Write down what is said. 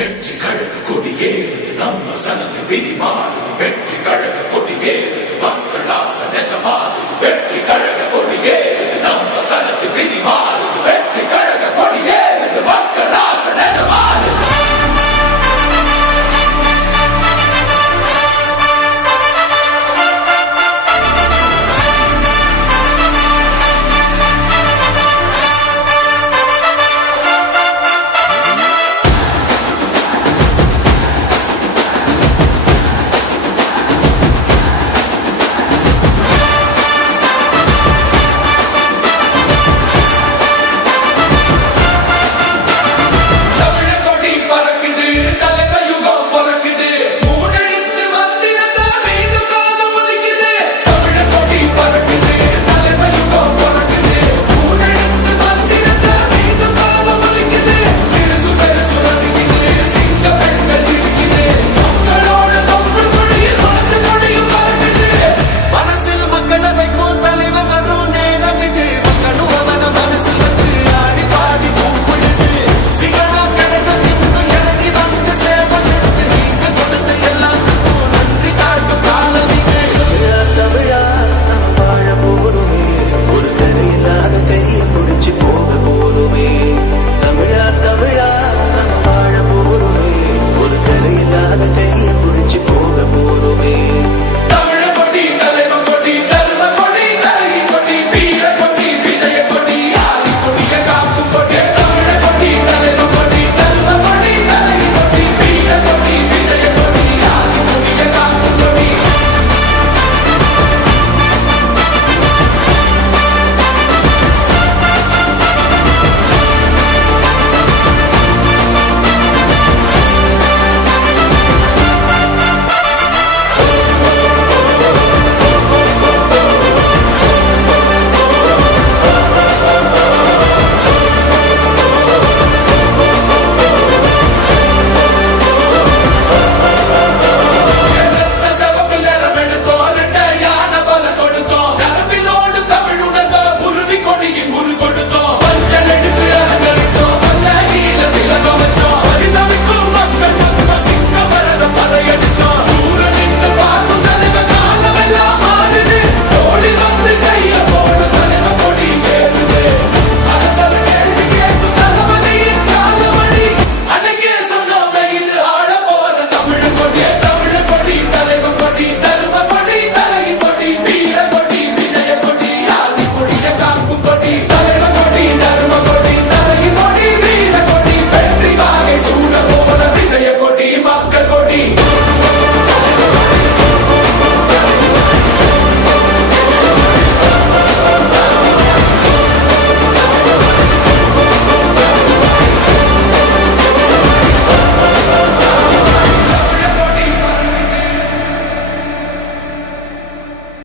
வெற்றி கழக கொடியே நம்ம சனத்து விதி மாறு வெற்றி கழக